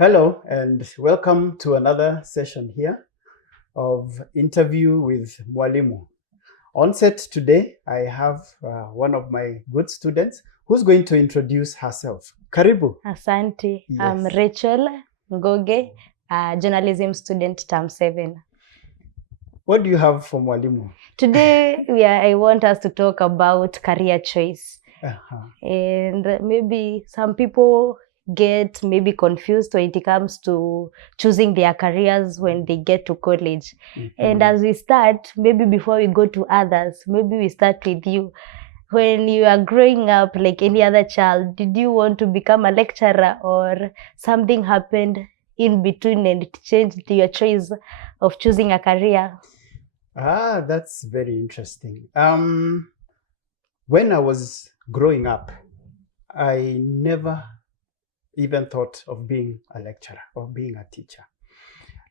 Hello and welcome to another session here of interview with Mwalimu. On set today, I have one of my good students who's going to introduce herself. Karibu. Asante. Yes. I'm Rachel Ngoge, journalism student term 7. What do you have for Mwalimu? Today, I want us to talk about career choice. Uh-huh. And maybe some people get maybe confused when it comes to choosing their careers when they get to college. And as we start, maybe before we go to others, maybe we start with you. When you are growing up like any other child, did you want to become a lecturer or something happened in between and it changed your choice of choosing a career? That's very interesting. When I was growing up, I never even thought of being a lecturer or being a teacher.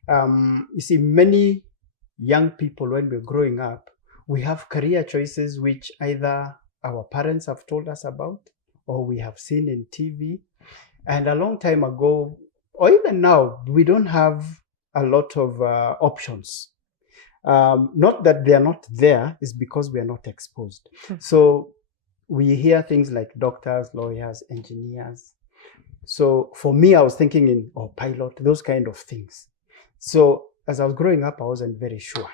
You see, many young people, when we're growing up, we have career choices which either our parents have told us about or we have seen in TV. And a long time ago, or even now, we don't have a lot of options. Not that they are not there, it's because we are not exposed. So we hear things like doctors, lawyers, engineers. So for me, I was thinking in pilot, those kind of things. So as I was growing up, I wasn't very sure.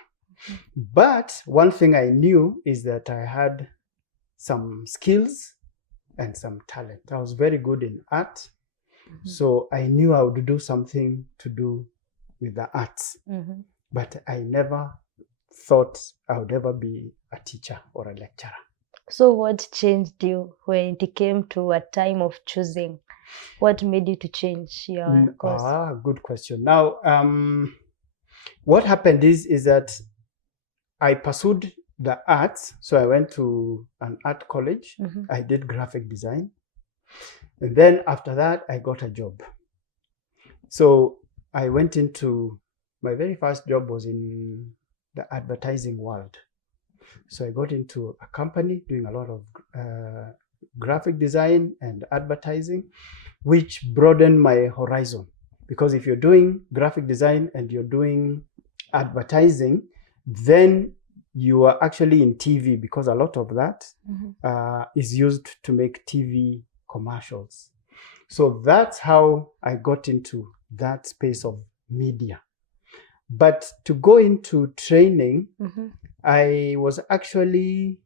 But one thing I knew is that I had some skills and some talent. I was very good in art. So I knew I would do something to do with the arts. But I never thought I would ever be a teacher or a lecturer. So what changed you when it came to a time of choosing? What made you to change your course? Good question. Now, what happened is that I pursued the arts. So I went to an art college. I did graphic design. And then after that, I got a job. So I went into, my very first job was in the advertising world. So I got into a company doing a lot of graphic design and advertising, which broadened my horizon. Because if you're doing graphic design and you're doing advertising, then you are actually in TV, because a lot of that is used to make TV commercials. So that's how I got into that space of media. But to go into training, I was actually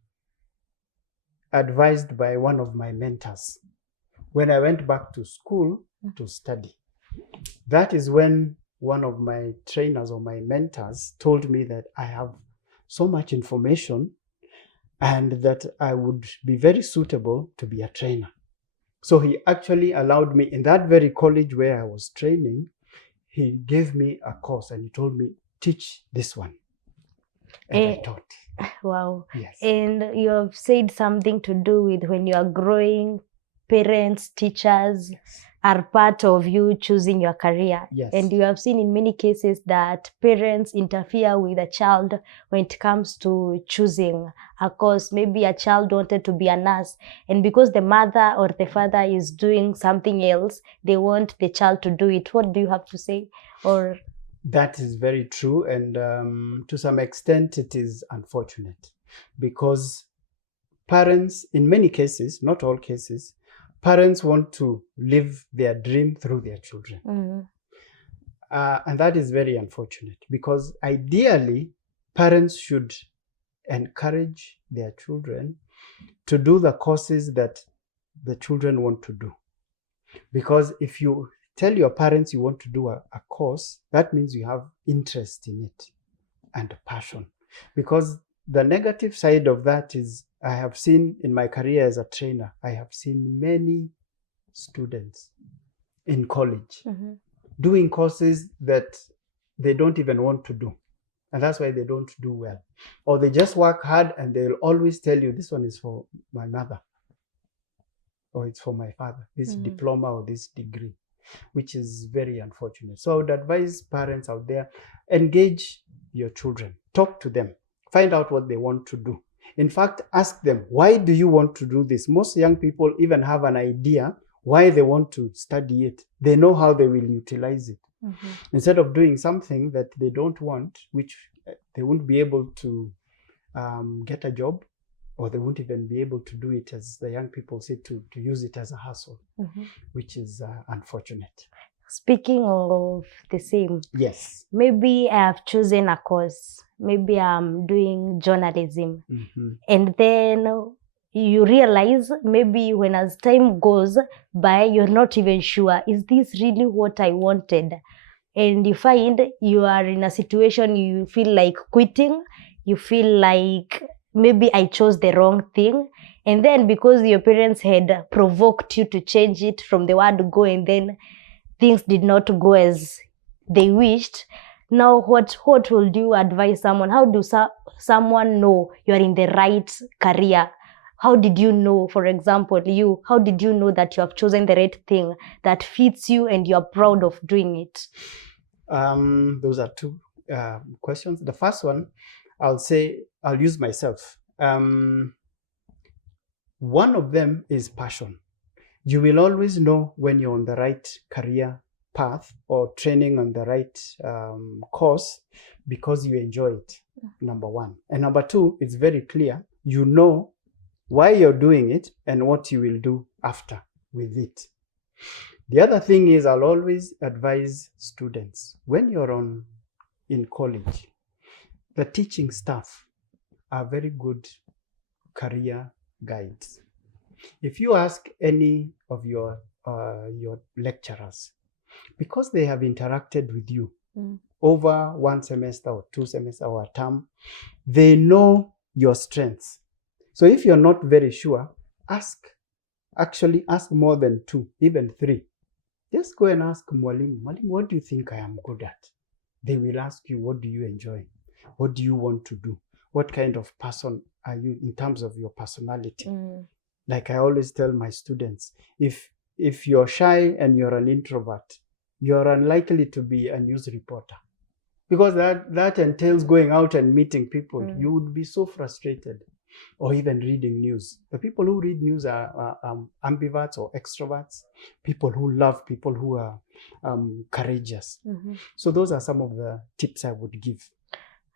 advised by one of my mentors when I went back to school to study. That is when one of my trainers or my mentors told me that I have so much information and that I would be very suitable to be a trainer. So he actually allowed me, in that very college where I was training, he gave me a course and he told me, teach this one. And I taught. Wow. Yes. And you have said something to do with when you are growing, parents, teachers are part of you choosing your career. Yes. And you have seen in many cases that parents interfere with a child when it comes to choosing a course. Maybe a child wanted to be a nurse, and because the mother or the father is doing something else, they want the child to do it. What do you have to say? Or that is very true, and to some extent it is unfortunate, because parents, in many cases, not all cases, parents want to live their dream through their children. And that is very unfortunate, because ideally parents should encourage their children to do the courses that the children want to do. Because if you tell your parents you want to do a course, that means you have interest in it and passion. Because the negative side of that is, I have seen in my career as a trainer, I have seen many students in college doing courses that they don't even want to do. And that's why they don't do well. Or they just work hard and they'll always tell you, this one is for my mother, or it's for my father, this diploma or this degree, which is very unfortunate. So I would advise parents out there, engage your children, talk to them, find out what they want to do. In fact, ask them, why do you want to do this? Most young people even have an idea why they want to study it. They know how they will utilize it. Mm-hmm. Instead of doing something that they don't want, which they won't be able to get a job, or they won't even be able to do it, as the young people say, to use it as a hustle, Mm-hmm. which is unfortunate. Speaking of the same, Yes. maybe I have chosen a course. Maybe I'm doing journalism. Mm-hmm. And then you realize maybe when as time goes by, you're not even sure, is this really what I wanted? And you find you are in a situation you feel like quitting. You feel like maybe I chose the wrong thing. And then because your parents had provoked you to change it from the word go, and then things did not go as they wished. Now, what would you advise someone? How do someone know you're in the right career? How did you know, for example, how did you know that you have chosen the right thing that fits you and you're proud of doing it? Those are two questions. The first one, I'll use myself. One of them is passion. You will always know when you're on the right career path or training on the right course because you enjoy it, number one. And number two, it's very clear. You know why you're doing it and what you will do after with it. The other thing is, I'll always advise students, when you're in college, the teaching staff are very good career guides. If you ask any of your lecturers, because they have interacted with you over one semester or 2 semesters or a term, they know your strengths. So if you're not very sure, ask more than 2, even 3. Just go and ask Mwalimu, what do you think I am good at? They will ask you, what do you enjoy? What do you want to do? What kind of person are you in terms of your personality? Like I always tell my students, if you're shy and you're an introvert, you're unlikely to be a news reporter, because that entails going out and meeting people. You would be so frustrated. Or even reading news. The people who read news are ambiverts or extroverts, people who love, people who are courageous. So those are some of the tips I would give.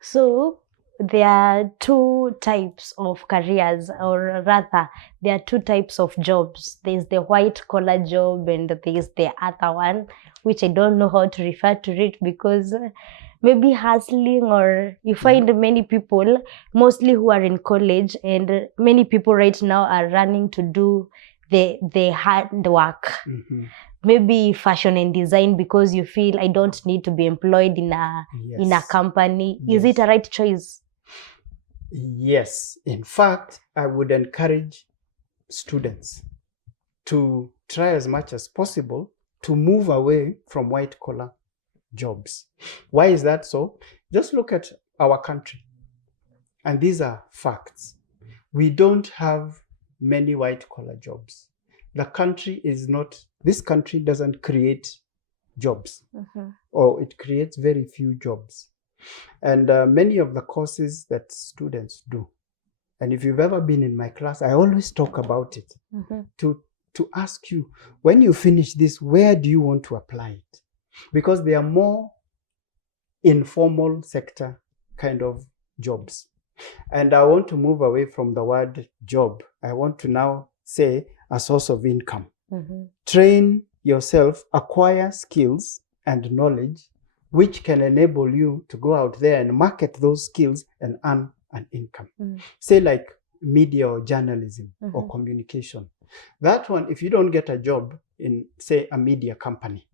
So there are 2 types of careers, or rather, there are 2 types of jobs. There's the white collar job and there's the other one, which I don't know how to refer to it because maybe hustling, or you find many people, mostly who are in college, and many people right now are running to do the hard work. Maybe fashion and design, because you feel I don't need to be employed in a company. Is it a right choice? Yes. In fact, I would encourage students to try as much as possible to move away from white collar jobs. Why is that so? Just look at our country. And these are facts. We don't have many white collar jobs. This country doesn't create jobs, or it creates very few jobs. And many of the courses that students do, and if you've ever been in my class, I always talk about it, to ask you, when you finish this, where do you want to apply it? Because they are more informal sector kind of jobs. And I want to move away from the word job. I want to now say a source of income. Train yourself, acquire skills and knowledge which can enable you to go out there and market those skills and earn an income. Say like media or journalism or communication. That one, if you don't get a job in, say, a media company,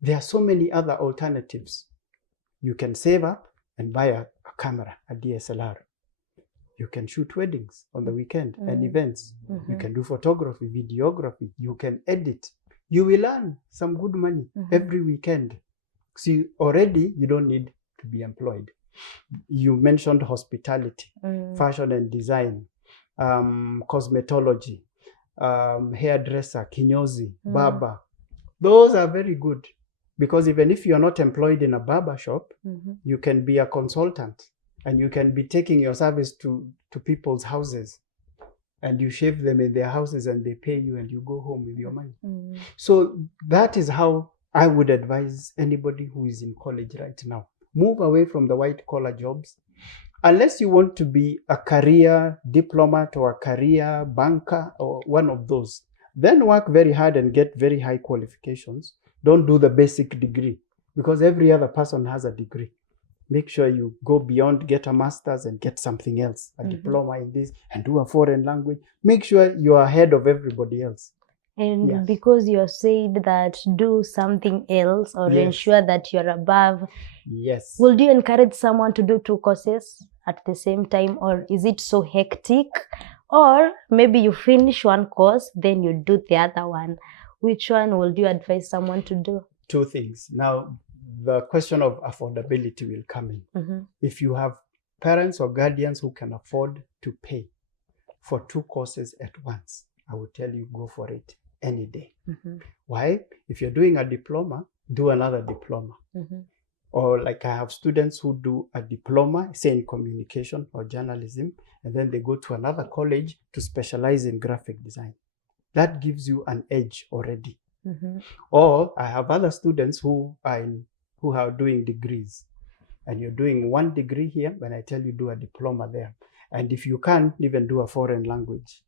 there are so many other alternatives. You can save up and buy a camera, a DSLR. You can shoot weddings on the weekend and events. You can do photography, videography. You can edit. You will earn some good money every weekend. So you don't need to be employed. You mentioned hospitality, fashion and design, cosmetology, hairdresser, kinyozi, barber. Those are very good, because even if you're not employed in a barber shop, you can be a consultant and you can be taking your service to people's houses. and you shave them in their houses and they pay you and you go home with your money. So that is how I would advise anybody who is in college right now. Move away from the white collar jobs. Unless you want to be a career diplomat or a career banker or one of those, then work very hard and get very high qualifications. Don't do the basic degree, because every other person has a degree. Make sure you go beyond, get a master's and get something else, a diploma in this, and do a foreign language. Make sure you are ahead of everybody else. And Yes. because you said that do something else or Yes. ensure that you're above, Yes. would you encourage someone to do 2 courses at the same time, or is it so hectic? Or maybe you finish one course, then you do the other one. Which one would you advise someone to do? 2 things. Now, the question of affordability will come in. If you have parents or guardians who can afford to pay for 2 courses at once, I would tell you go for it any day. Why? If you're doing a diploma, do another diploma. Or like I have students who do a diploma, say in communication or journalism, and then they go to another college to specialize in graphic design. That gives you an edge already. Or I have other students who are doing degrees, and you're doing 1 degree here, when I tell you do a diploma there. And if you can't, even do a foreign language.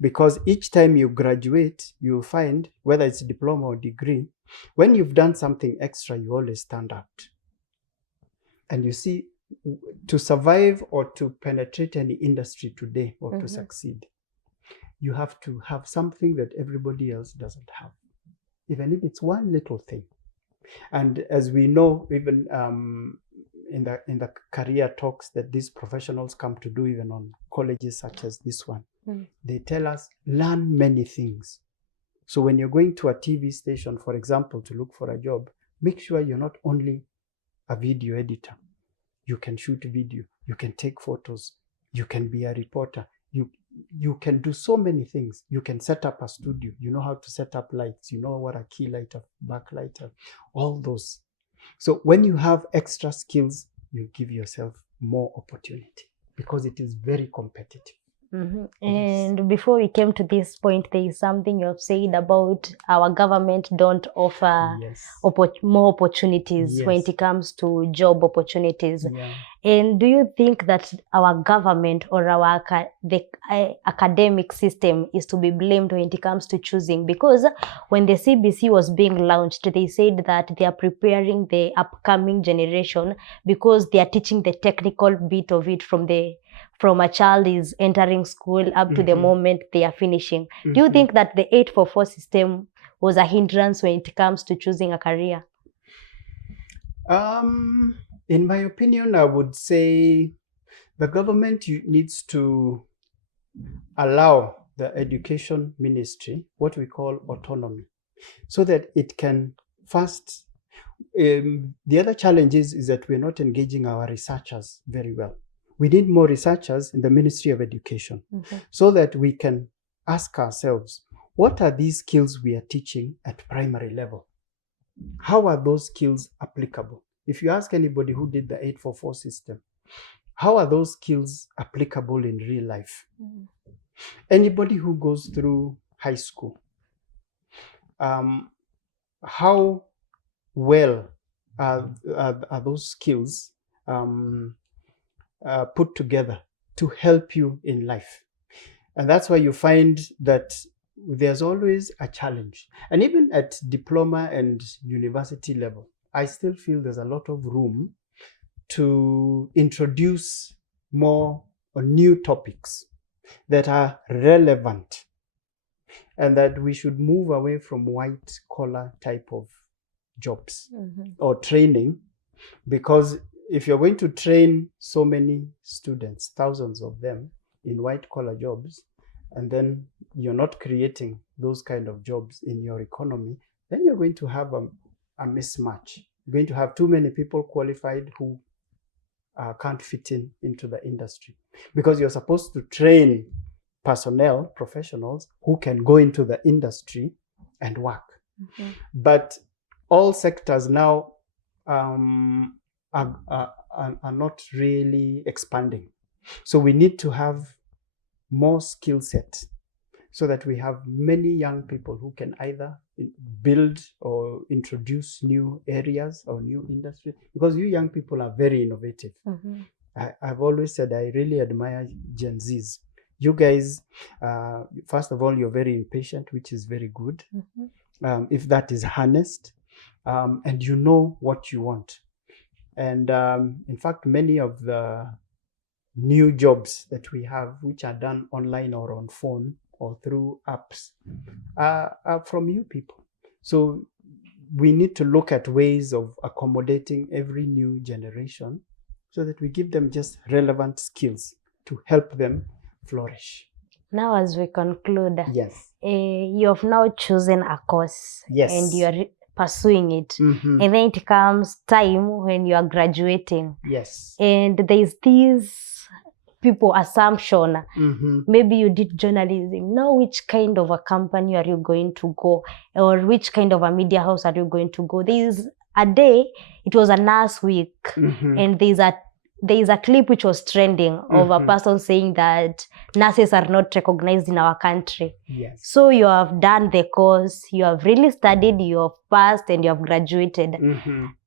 Because each time you graduate, you'll find, whether it's diploma or degree, when you've done something extra, you always stand out. And you see, to survive or to penetrate any industry today or to succeed, you have to have something that everybody else doesn't have, even if it's one little thing. And as we know, even in the career talks that these professionals come to do, even on colleges such as this one, they tell us, learn many things. So when you're going to a TV station, for example, to look for a job, make sure you're not only a video editor. You can shoot video, you can take photos, you can be a reporter, you can do so many things. You can set up a studio, you know how to set up lights, you know what a key lighter, backlighter, all those. So when you have extra skills, you give yourself more opportunity, because it is very competitive. And before we came to this point, there is something you have said about our government don't offer more opportunities when it comes to job opportunities. And do you think that our government or the academic system is to be blamed when it comes to choosing? Because when the CBC was being launched, they said that they are preparing the upcoming generation, because they are teaching the technical bit of it from a child is entering school up to the moment they are finishing. Do you think that the 844 system was a hindrance when it comes to choosing a career? In my opinion, I would say the government needs to allow the education ministry what we call autonomy, so that it can first. The other challenge is that we're not engaging our researchers very well. We need more researchers in the Ministry of Education, so that we can ask ourselves, what are these skills we are teaching at primary level? How are those skills applicable? If you ask anybody who did the 844 system, how are those skills applicable in real life? Anybody who goes through high school, how well are those skills put together to help you in life? And that's why you find that there's always a challenge. And even at diploma and university level, I still feel there's a lot of room to introduce more or new topics that are relevant, and that we should move away from white collar type of jobs or training. Because if you're going to train so many students, thousands of them, in white collar jobs, and then you're not creating those kind of jobs in your economy, then you're going to have a mismatch. You're going to have too many people qualified who can't fit into the industry, because you're supposed to train personnel, professionals who can go into the industry and work. But all sectors now are not really expanding. So we need to have more skill set, so that we have many young people who can either build or introduce new areas or new industry, because you young people are very innovative. I've always said I really admire Gen Zs. You guys, first of all, you're very impatient, which is very good. If that is harnessed, and you know what you want. And in fact, many of the new jobs that we have, which are done online or on phone or through apps, are from you people. So we need to look at ways of accommodating every new generation, so that we give them just relevant skills to help them flourish. Now, as we conclude, Yes. You have now chosen a course, Yes. and you are pursuing it. And then it comes time when you are graduating. Yes. And there's this people assumption. Maybe you did journalism. Now, which kind of a company are you going to go? Or which kind of a media house are you going to go? There's a day, it was a nurse week, and there's a clip which was trending of a person saying that nurses are not recognized in our country. Yes. So you have done the course, you have really studied, you have passed, and you have graduated.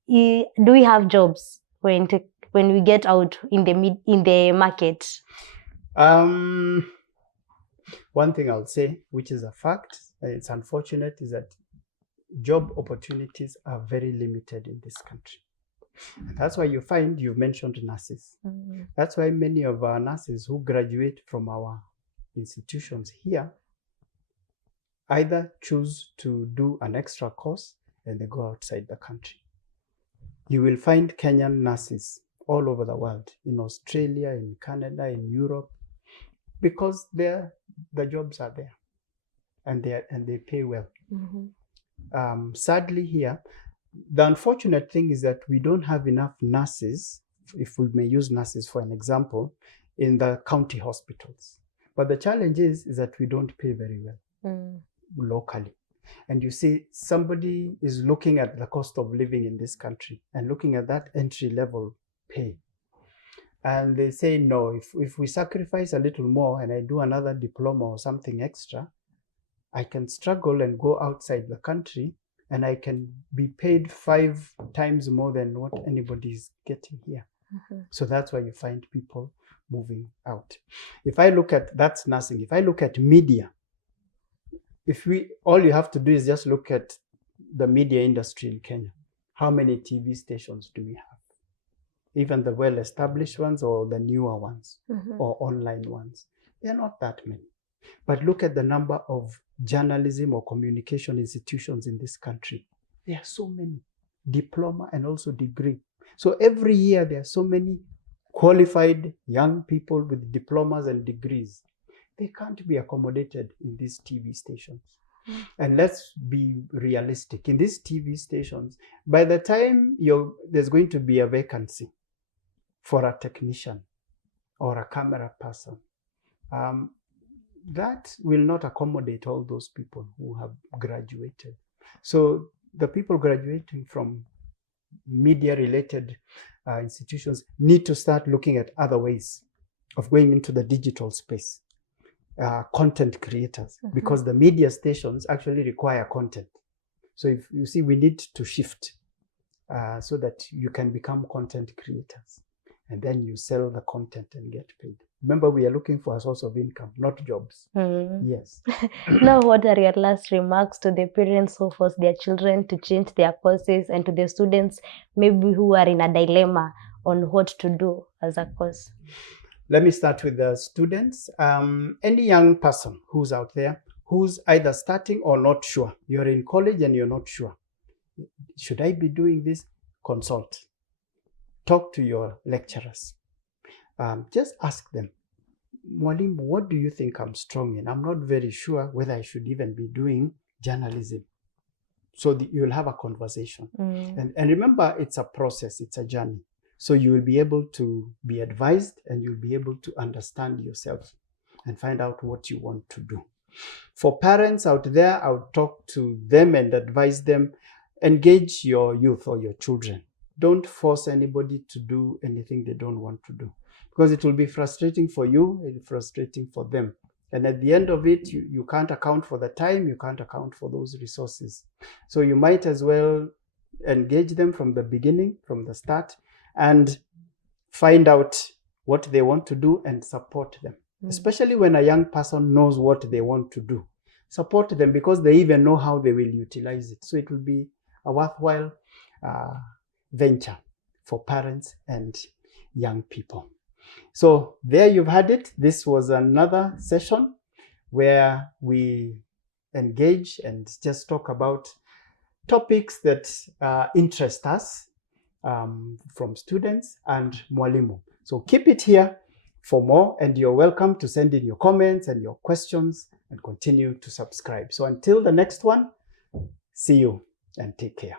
Do we have jobs when we get out in the market? One thing I'll say, which is a fact, it's unfortunate, is that job opportunities are very limited in this country. That's why you find, you mentioned nurses. That's why many of our nurses who graduate from our institutions here either choose to do an extra course and they go outside the country. You will find Kenyan nurses all over the world, in Australia, in Canada, in Europe, because the jobs are there, and they pay well. Sadly here, the unfortunate thing is that we don't have enough nurses, if we may use nurses for an example, in the county hospitals. But the challenge is that we don't pay very well locally. And you see, somebody is looking at the cost of living in this country and looking at that entry level pay. And they say, no, if we sacrifice a little more and I do another diploma or something extra, I can struggle and go outside the country, and I can be paid 5 times more than what anybody is getting here. So that's why you find people moving out. If I look at, that's nursing. If I look at media, all you have to do is just look at the media industry in Kenya. How many TV stations do we have? Even the well-established ones or the newer ones or online ones. They're not that many. But look at the number of journalism or communication institutions in this country. There are so many, diploma and also degree. So every year there are so many qualified young people with diplomas and degrees. They can't be accommodated in these TV stations. And let's be realistic. In these TV stations, by the time there's going to be a vacancy for a technician or a camera person, that will not accommodate all those people who have graduated. So the people graduating from media-related institutions need to start looking at other ways of going into the digital space. Content creators, because the media stations actually require content. So if you see, we need to shift so that you can become content creators, and then you sell the content and get paid. Remember, we are looking for a source of income, not jobs. Yes. Now, what are your last remarks to the parents who force their children to change their courses, and to the students maybe who are in a dilemma on what to do as a course? Let me start with the students. Any young person who's out there who's either starting or not sure, you're in college and you're not sure, should I be doing this? Consult. Talk to your lecturers. Just ask them, Mwalimu, what do you think I'm strong in? I'm not very sure whether I should even be doing journalism. So you'll have a conversation. And remember, it's a process, it's a journey. So you will be able to be advised, and you'll be able to understand yourself and find out what you want to do. For parents out there, I would talk to them and advise them, engage your youth or your children. Don't force anybody to do anything they don't want to do. because it will be frustrating for you and frustrating for them. And at the end of it, you can't account for the time, you can't account for those resources. So you might as well engage them from the beginning, from the start, and find out what they want to do and support them. Especially when a young person knows what they want to do. Support them because they even know how they will utilize it. So it will be a worthwhile venture for parents and young people. So there you've had it. This was another session where we engage and just talk about topics that interest us from students and mwalimu. So keep it here for more, and you're welcome to send in your comments and your questions and continue to subscribe. So until the next one, see you and take care.